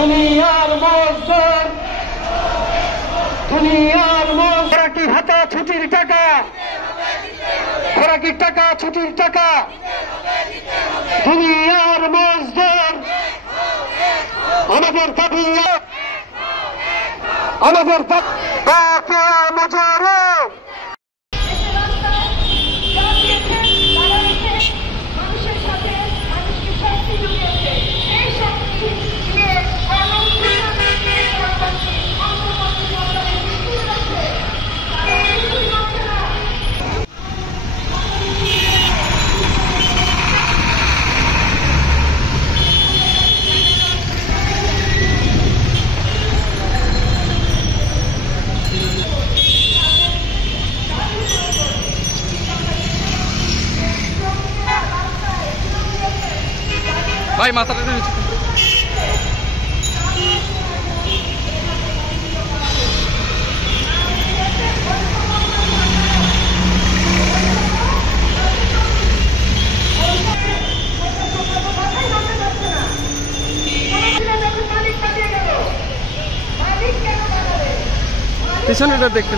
দুনিয়ার মজদুর, দুনিয়ার খোরাকি ভাতা ছুটির টাকা, খোরাকির টাকা ছুটির টাকা, দুনিয়ার মজদুর আমাদের দাবি, আমাদের মজুরি ভাই মাথাটা নিচে পিছনেটা দেখতে